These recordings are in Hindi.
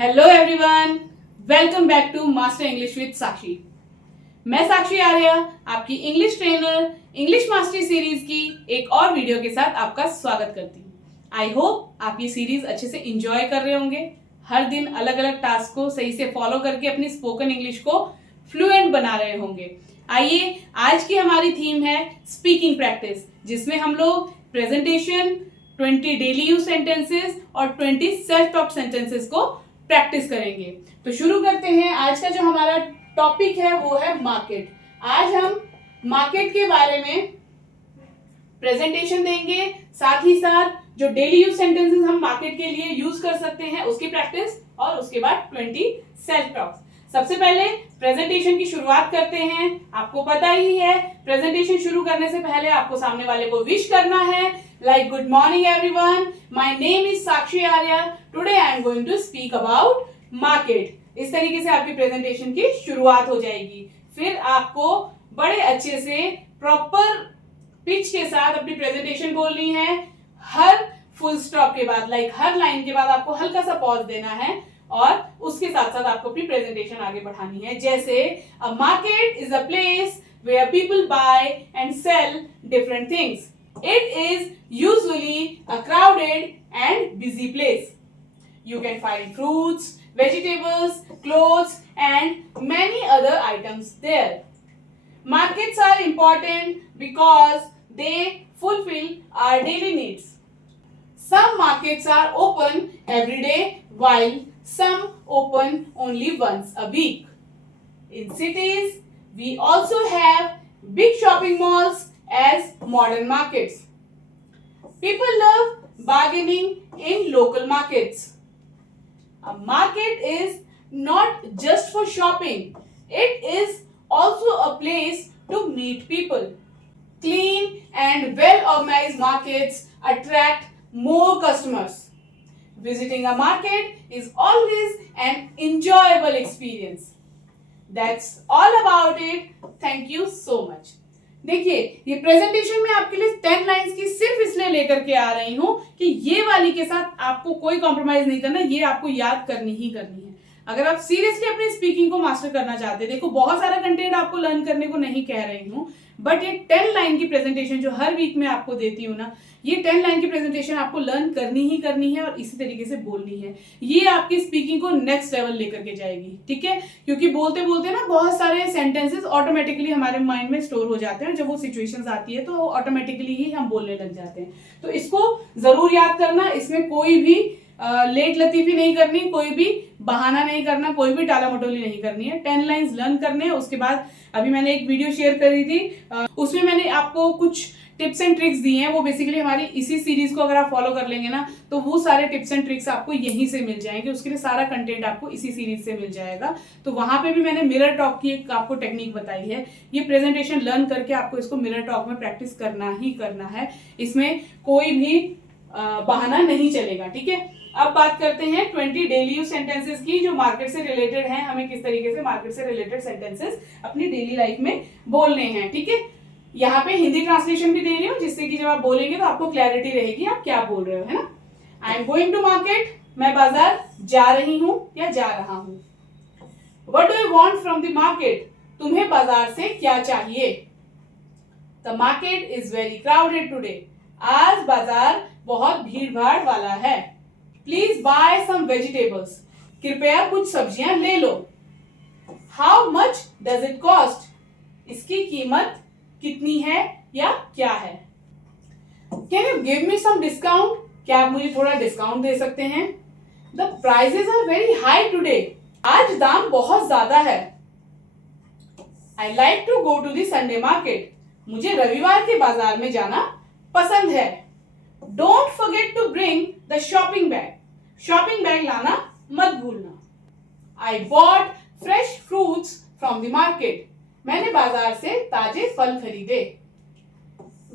Hello everyone, welcome back to master English with Sakshi. मैं साक्षी आर्या, आपकी English trainer, English mastery series की एक और वीडियो के साथ आपका स्वागत करती हूँ। आई होप आप ये सीरीज अच्छे से एंजॉय कर रहे होंगे। हर दिन अलग अलग टास्क को सही से फॉलो करके अपनी स्पोकन इंग्लिश को फ्लुएंट बना रहे होंगे। आइए, आज की हमारी थीम है स्पीकिंग प्रैक्टिस, जिसमें हम लोग प्रेजेंटेशन, 20 डेली यूज सेंटेंसेस और 20 सेल्फ टॉक सेंटेंसेस को प्रैक्टिस करेंगे। तो शुरू करते हैं। आज का जो हमारा टॉपिक है वो है मार्केट। आज हम मार्केट के बारे में प्रेजेंटेशन देंगे, साथ ही साथ जो डेली यूज सेंटेंसेस हम मार्केट के लिए यूज कर सकते हैं उसकी प्रैक्टिस, और उसके बाद 20 सेल्फ टॉक्स। सबसे पहले प्रेजेंटेशन की शुरुआत करते हैं। आपको पता ही है, प्रेजेंटेशन शुरू करने से पहले आपको सामने वाले को विश करना है, like good morning everyone, my name is Sakshi Arya, today I am going to speak about market. इस तरीके से आपकी प्रेजेंटेशन की शुरुआत हो जाएगी। फिर आपको बड़े अच्छे से प्रॉपर पिच के साथ अपनी प्रेजेंटेशन बोलनी है। हर फुल स्टॉप के बाद, लाइक हर लाइन के बाद आपको हल्का सा पॉज देना है, और उसके साथ साथ आपको अपनी प्रेजेंटेशन आगे बढ़ानी है। जैसे a market is a place where people buy and sell different things. It is usually a crowded and busy place. You can find fruits, vegetables, clothes and many other items there. Markets are important because they fulfill our daily needs. Some markets are open every day while some open only once a week. In cities, we also have big shopping malls as modern markets. People love bargaining in local markets. A market is not just for shopping. It is also a place to meet people. Clean and well-organized markets attract more customers. Visiting a market is always an enjoyable experience. That's all about it. Thank you so much. देखिए, ये प्रेजेंटेशन में आपके लिए 10 लाइंस की सिर्फ इसलिए लेकर के आ रही हूं कि ये वाली के साथ आपको कोई कॉम्प्रोमाइज नहीं करना, ये आपको याद करनी ही करनी है। अगर आप सीरियसली अपनी स्पीकिंग को मास्टर करना चाहते हैं, देखो बहुत सारा कंटेंट आपको लर्न करने को नहीं कह रही हूँ, बट ये 10 लाइन की प्रेजेंटेशन जो हर वीक में आपको देती हूँ ना, ये 10 लाइन की प्रेजेंटेशन आपको लर्न करनी ही करनी है और इसी तरीके से बोलनी है। ये आपकी स्पीकिंग को नेक्स्ट लेवल लेकर के जाएगी, ठीक है? क्योंकि बोलते बोलते ना बहुत सारे सेंटेंसेस ऑटोमेटिकली हमारे माइंड में स्टोर हो जाते हैं। जब वो सिचुएशंस आती है तो ऑटोमेटिकली ही हम बोलने लग जाते हैं। तो इसको जरूर याद करना। इसमें कोई भी लेट लतीफी नहीं करनी, कोई भी बहाना नहीं करना, कोई भी टाला मटोली नहीं करनी है। 10 लाइंस लर्न करने हैं। उसके बाद अभी मैंने एक वीडियो शेयर करी थी, उसमें मैंने आपको कुछ टिप्स एंड ट्रिक्स दी हैं। वो बेसिकली हमारी इसी सीरीज को अगर आप फॉलो कर लेंगे ना, तो वो सारे टिप्स एंड ट्रिक्स आपको यहीं से मिल जाएंगे। उसके लिए सारा कंटेंट आपको इसी सीरीज से मिल जाएगा। तो वहां पे भी मैंने मिरर टॉक की एक आपको टेक्निक बताई है। ये प्रेजेंटेशन लर्न करके आपको इसको मिरर टॉक में प्रैक्टिस करना ही करना है। इसमें कोई भी बहाना नहीं चलेगा, ठीक है? अब बात करते हैं 20 डेली यूज सेंटेंसेस की, जो मार्केट से रिलेटेड हैं। हमें किस तरीके से मार्केट से रिलेटेड सेंटेंसेस अपनी डेली लाइफ में बोलने हैं, ठीक है? यहाँ पे हिंदी ट्रांसलेशन भी दे रही हूँ, जिससे कि जब आप बोलेंगे तो आपको क्लैरिटी रहेगी आप क्या बोल रहे हो, है ना? I am going to market, मैं बाजार जा रही हूँ या जा रहा हूँ। What do you want from the market, तुम्हें बाजार से क्या चाहिए? The market is very crowded today, आज बाजार बहुत भीड़ भाड़ वाला है। प्लीज बाय सम वेजिटेबल्स, कृपया कुछ सब्जियां ले लो। How much does it cost, इसकी कीमत कितनी है या क्या है? Can you give me some discount, क्या आप मुझे थोड़ा डिस्काउंट दे सकते हैं? The prices are very high today, आज दाम बहुत ज्यादा है। I like to go to the Sunday market, मुझे रविवार के बाजार में जाना पसंद है। Don't forget to bring the shopping bag, shopping bag लाना मत भूलना। आई bought fresh fruits from the market, मैंने बाजार से ताजे फल खरीदे।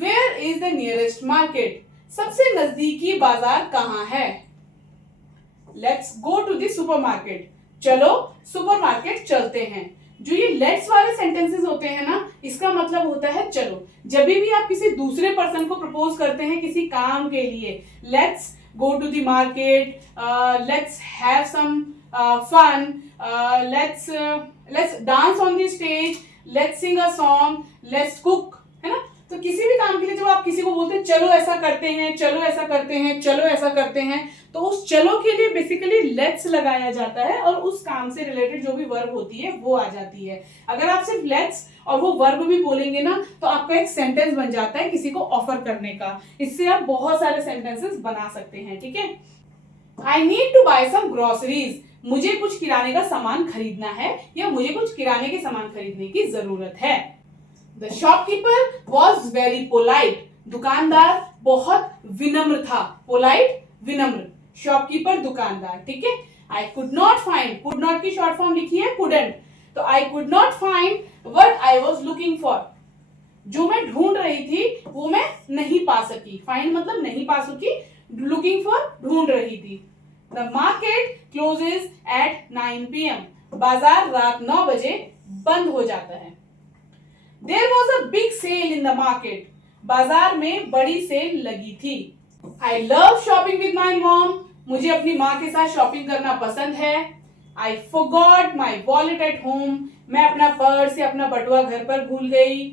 Where is the nearest market, सबसे नजदीकी बाजार कहाँ है? Let's go to the supermarket, चलो सुपरमार्केट चलते हैं। जो ये लेट्स वाले सेंटेंसेस होते हैं ना, इसका मतलब होता है चलो। जब भी आप किसी दूसरे पर्सन को प्रपोज करते हैं किसी काम के लिए, let's go to the market, let's have some fun, let's dance on the stage, let's sing a song, let's cook, है ना। तो किसी भी काम के लिए जब आप किसी को बोलते हैं चलो ऐसा करते हैं, चलो ऐसा करते हैं, चलो ऐसा करते हैं, तो उस चलो के लिए बेसिकली लेट्स लगाया जाता है और उस काम से रिलेटेड जो भी वर्ब होती है वो आ जाती है। अगर आप सिर्फ लेट्स और वो वर्ब भी बोलेंगे ना तो आपका एक सेंटेंस बन जाता है किसी को ऑफर करने का। इससे आप बहुत सारे सेंटेंसेस बना सकते हैं, ठीक है। I need to buy some groceries, मुझे कुछ किराने का सामान खरीदना है या मुझे कुछ किराने के सामान खरीदने की जरूरत है। The shopkeeper was very polite, दुकानदार बहुत विनम्र था। पोलाइट विनम्र, शॉपकीपर दुकानदार, ठीक है। I could not find, could not की शॉर्ट फॉर्म लिखी है कुडंट, तो I could not find what I was looking for, जो मैं ढूंढ रही थी वो मैं नहीं पा सकी। फाइंड मतलब नहीं पा सकी, लुकिंग फॉर ढूंढ रही थी। The market closes at 9 PM, बाजार रात 9 बजे बंद हो जाता है। There was a big sale in the market, बाजार में बड़ी सेल लगी थी। I love shopping with my mom, मुझे अपनी माँ के साथ शॉपिंग करना पसंद है। I forgot my wallet at home, मैं अपना पर्स या अपना बटुआ घर पर भूल गई।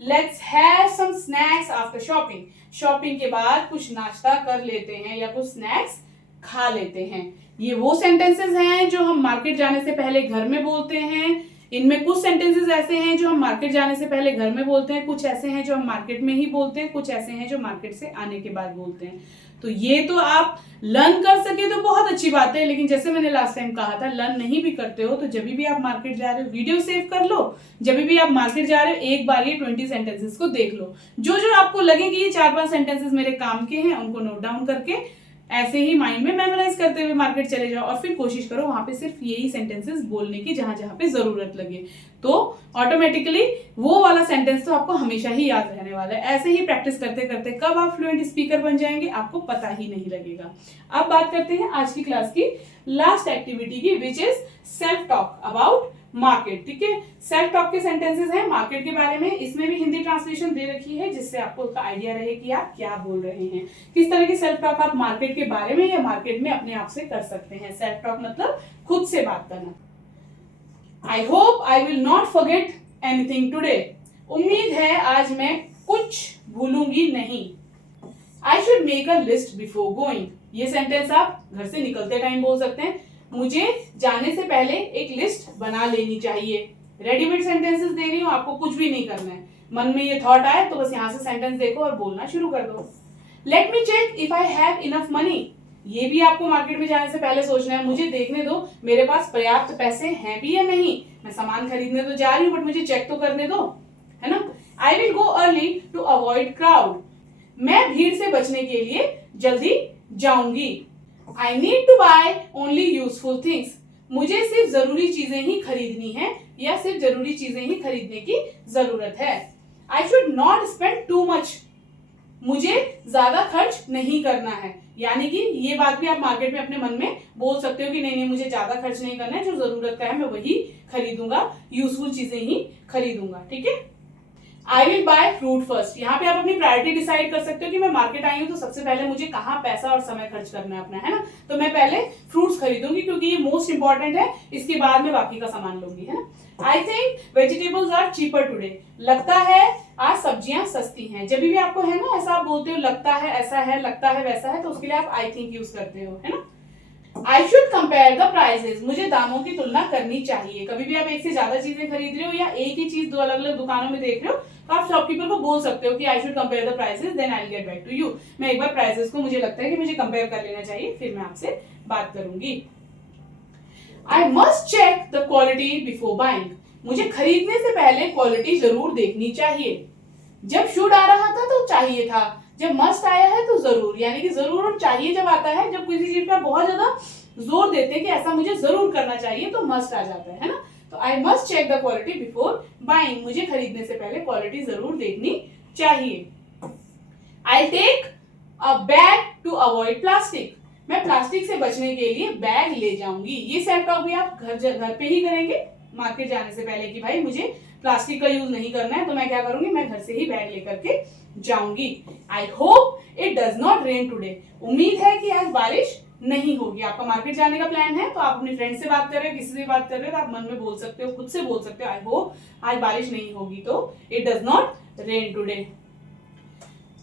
Let's have some snacks after shopping, shopping के बाद कुछ नाश्ता कर लेते हैं या कुछ स्नैक्स खा लेते हैं। ये वो सेंटेंसेस हैं जो हम मार्केट जाने से पहले घर में बोलते हैं। इनमें कुछ सेंटेंसेस ऐसे हैं जो हम मार्केट जाने से पहले घर में बोलते हैं, कुछ ऐसे हैं जो हम मार्केट में ही बोलते हैं, कुछ ऐसे हैं जो मार्केट से आने के बाद बोलते हैं। तो ये तो आप लर्न कर सके तो बहुत अच्छी बात है, लेकिन जैसे मैंने लास्ट टाइम कहा था लर्न नहीं भी करते हो तो जब भी आप मार्केट जा रहे हो वीडियो सेव कर लो, जब भी आप मार्केट जा रहे हो एक बार ये 20 सेंटेंसेस को देख लो। जो जो आपको लगे कि ये 4-5 सेंटेंसेस मेरे काम के हैं उनको नोट डाउन करके ऐसे ही माइंड में मेमोराइज करते हुए मार्केट चले जाओ और फिर कोशिश करो वहां पे सिर्फ यही सेंटेंसेस बोलने की जहां जहां पे जरूरत लगे, तो ऑटोमेटिकली वो वाला सेंटेंस तो आपको हमेशा ही याद रहने वाला है। ऐसे ही प्रैक्टिस करते करते कब आप फ्लुएंट स्पीकर बन जाएंगे आपको पता ही नहीं लगेगा। अब बात करते हैं आज की क्लास की लास्ट एक्टिविटी की, which is self talk about market, ठीक है। सेल्फ टॉक के सेंटेंसेस हैं मार्केट के बारे में, इसमें भी हिंदी ट्रांसलेशन दे रखी है जिससे आपको उसका आइडिया रहे कि आप क्या बोल रहे हैं। किस तरह की सेल्फ टॉक आप मार्केट के बारे में या मार्केट में अपने आप से कर सकते हैं। सेल्फ टॉक मतलब खुद से बात करना। I hope I will not forget anything today, उम्मीद है आज मैं कुछ भूलूंगी नहीं। I should make a list before going, ये सेंटेंस आप घर से निकलते टाइम बोल सकते हैं। मुझे जाने से पहले एक लिस्ट बना लेनी चाहिए। रेडीमेड सेंटेंसेस दे रही हूं, आपको कुछ भी नहीं करना है। मन में ये थॉट आए तो बस यहां से सेंटेंस देखो और बोलना शुरू कर दो। Let me check if I have enough money, ये भी आपको मार्केट में जाने से पहले सोचना है। मुझे देखने दो मेरे पास पर्याप्त पैसे हैं भी या नहीं, मैं सामान खरीदने तो जा रही हूँ बट मुझे चेक तो करने दो, है ना। I will go early to avoid crowd, मैं भीड़ से बचने के लिए जल्दी जाऊंगी। I need to buy only useful things, मुझे सिर्फ जरूरी चीजें ही खरीदनी है या सिर्फ जरूरी चीजें ही खरीदने की जरूरत है। I should not spend too much, मुझे ज्यादा खर्च नहीं करना है। यानी कि ये बात भी आप मार्केट में अपने मन में बोल सकते हो कि नहीं नहीं मुझे ज्यादा खर्च नहीं करना है, जो जरूरत का है मैं वही खरीदूंगा, यूजफुल चीजें ही खरीदूंगा, ठीक है। I will buy fruit first, यहाँ पे आप अपनी प्रायोरिटी डिसाइड कर सकते हो कि मैं मार्केट आई हूँ तो सबसे पहले मुझे कहाँ पैसा और समय खर्च करना है अपना, है ना। तो मैं पहले फ्रूट्स खरीदूंगी क्योंकि ये मोस्ट इंपॉर्टेंट है, इसके बाद में बाकी का सामान लूंगी, है ना। I think vegetables are cheaper today, लगता है आज सब्जियां सस्ती हैं। जब भी आपको है ना ऐसा आप बोलते हो लगता है ऐसा है, लगता है वैसा है, तो उसके लिए आप आई थिंक यूज करते हो, है ना। आई शुड कंपेयर द प्राइसेस, मुझे दामों की तुलना करनी चाहिए। कभी भी आप एक से ज्यादा चीजें खरीद रहे हो या एक ही चीज दो अलग अलग दुकानों में देख रहे हो तो आप शॉपकीपर को बोल सकते हो कि I should compare the prices then I will get back to you, मैं एक बार प्राइसेस को मुझे लगता है कि मुझे कंपेयर कर लेना चाहिए फिर मैं आपसे बात करूंगी। I must check the quality before buying, मुझे खरीदने से पहले क्वालिटी जरूर देखनी चाहिए। जब शुड आ रहा था तो चाहिए था, जब मस्ट आया है तो जरूर, यानी कि जरूर और चाहिए जब आता है, जब किसी चीज पर बहुत ज्यादा जोर देते हैं कि ऐसा मुझे जरूर करना चाहिए तो मस्ट आ जाता है ना। तो I must check the quality before buying, मुझे खरीदने से पहले क्वालिटी जरूर देखनी चाहिए। I take a bag to avoid plastic, मैं प्लास्टिक से बचने के लिए बैग ले जाऊंगी। ये सेल्फ टॉक भी आप घर पे ही करेंगे मार्केट जाने से पहले कि भाई मुझे प्लास्टिक का यूज नहीं करना है तो मैं क्या करूंगी, मैं घर से ही बैग लेकर के जाऊंगी। I hope it does not rain today, उम्मीद है कि आज बारिश नहीं होगी। आपका मार्केट जाने का प्लान है तो आप अपने फ्रेंड से बात कर रहे हो, किसी से बात कर रहे हो, तो आप मन में बोल सकते हो, खुद से बोल सकते हो, आई होप आज बारिश नहीं होगी, तो it does not rain today.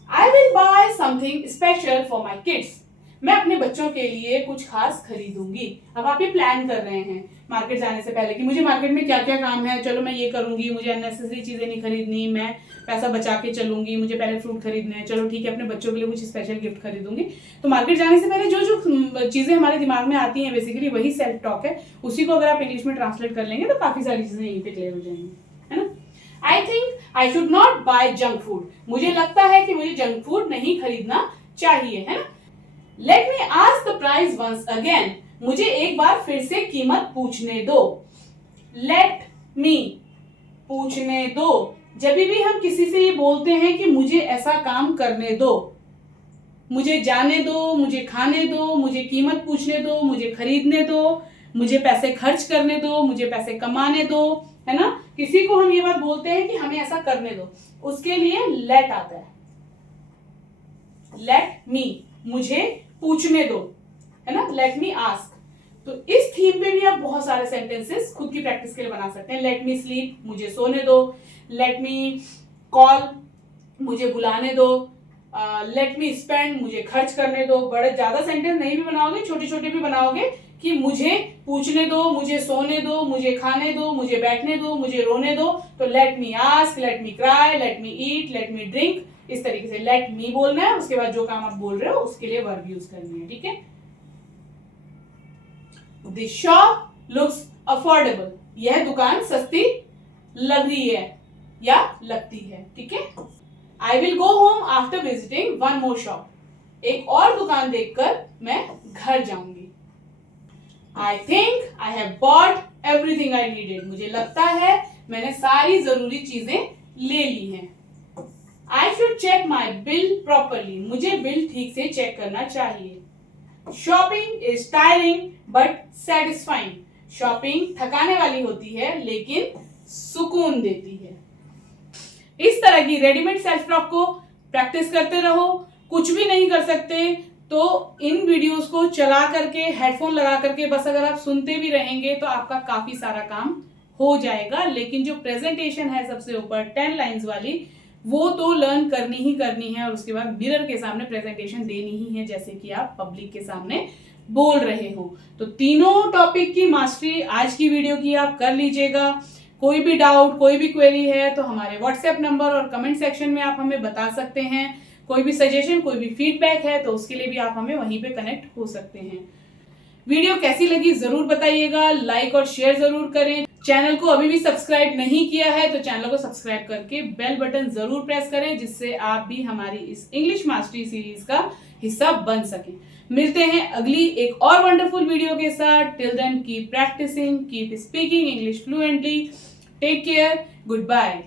I will buy something special for my kids. मैं अपने बच्चों के लिए कुछ खास खरीदूंगी। अब आप ये प्लान कर रहे हैं मार्केट जाने से पहले कि मुझे मार्केट में क्या क्या काम है, चलो मैं ये करूंगी, मुझे अननेसेसरी चीजें नहीं खरीदनी, मैं पैसा बचा के चलूंगी, मुझे पहले फ्रूट खरीदने हैं, चलो ठीक है अपने बच्चों के लिए कुछ स्पेशल गिफ्ट खरीदूंगी। तो मार्केट जाने से पहले जो जो चीजें हमारे दिमाग में आती हैं बेसिकली वही सेल्फ टॉक है। उसी को अगर आप इंग्लिश में ट्रांसलेट कर लेंगे तो काफी सारी चीजें यहीं पे क्लियर हो जाएंगी, है ना। I think I should not buy junk food. मुझे लगता है कि मुझे जंक फूड नहीं खरीदना चाहिए, है ना। Let me ask the price once again. मुझे एक बार फिर से कीमत पूछने दो। लेट मी, पूछने दो। जब भी हम किसी से ये बोलते हैं कि मुझे ऐसा काम करने दो, मुझे जाने दो, मुझे खाने दो, मुझे कीमत पूछने दो, मुझे खरीदने दो, मुझे पैसे खर्च करने दो, मुझे पैसे कमाने दो, है ना। किसी को हम ये बात बोलते हैं कि हमें ऐसा करने दो, उसके लिए लेट आता है। लेट मी, मुझे पूछने दो, है ना। Let me ask. तो इस थीम पे भी आप बहुत सारे सेंटेंसेस खुद की प्रैक्टिस के लिए बना सकते हैं। लेट मी स्लीप, मुझे सोने दो। लेट मी कॉल, मुझे बुलाने दो। लेट मी स्पेंड, मुझे खर्च करने दो। बड़े ज्यादा सेंटेंस नहीं भी बनाओगे, छोटे छोटे भी बनाओगे कि मुझे पूछने दो, मुझे सोने दो, मुझे खाने दो, मुझे बैठने दो, मुझे रोने दो। तो let me ask, let me cry, let me eat, let me drink, इस तरीके से लेट मी बोलना है। उसके बाद जो काम आप बोल रहे हो उसके लिए वर्ब यूज करनी है, ठीक है। This shop looks affordable. यह दुकान सस्ती लग रही है या लगती है, ठीक है। आई will go home after visiting one more shop. एक और दुकान देखकर मैं घर जाऊंगी। आई think I have bought everything I needed. मुझे लगता है मैंने सारी जरूरी चीजें ले ली हैं। I should check my bill properly. मुझे बिल ठीक से चेक करना चाहिए। Shopping is tiring but satisfying. Shopping थकाने वाली होती है लेकिन सुकून देती है। इस तरह की रेडीमेड सेल्फ टॉक को प्रैक्टिस करते रहो। कुछ भी नहीं कर सकते तो इन वीडियोस को चला करके, हेडफोन लगा करके बस अगर आप सुनते भी रहेंगे तो आपका काफी सारा काम हो जाएगा। लेकिन जो प्रेजेंटेशन है सबसे ऊपर 10 लाइंस वाली, वो तो लर्न करनी ही करनी है और उसके बाद मिरर के सामने प्रेजेंटेशन देनी ही है, जैसे कि आप पब्लिक के सामने बोल रहे हो। तो तीनों टॉपिक की मास्टरी आज की वीडियो की आप कर लीजिएगा। कोई भी डाउट, कोई भी क्वेरी है तो हमारे व्हाट्सएप नंबर और कमेंट सेक्शन में आप हमें बता सकते हैं। कोई भी सजेशन, कोई भी फीडबैक है तो उसके लिए भी आप हमें वहीं पे कनेक्ट हो सकते हैं। वीडियो कैसी लगी जरूर बताइएगा, लाइक और शेयर जरूर करें। चैनल को अभी भी सब्सक्राइब नहीं किया है तो चैनल को सब्सक्राइब करके बेल बटन जरूर प्रेस करें, जिससे आप भी हमारी इस इंग्लिश मास्टरी सीरीज का हिस्सा बन सकें। मिलते हैं अगली एक और वंडरफुल वीडियो के साथ। Till then keep practising, keep speaking English fluently. Take care, good bye.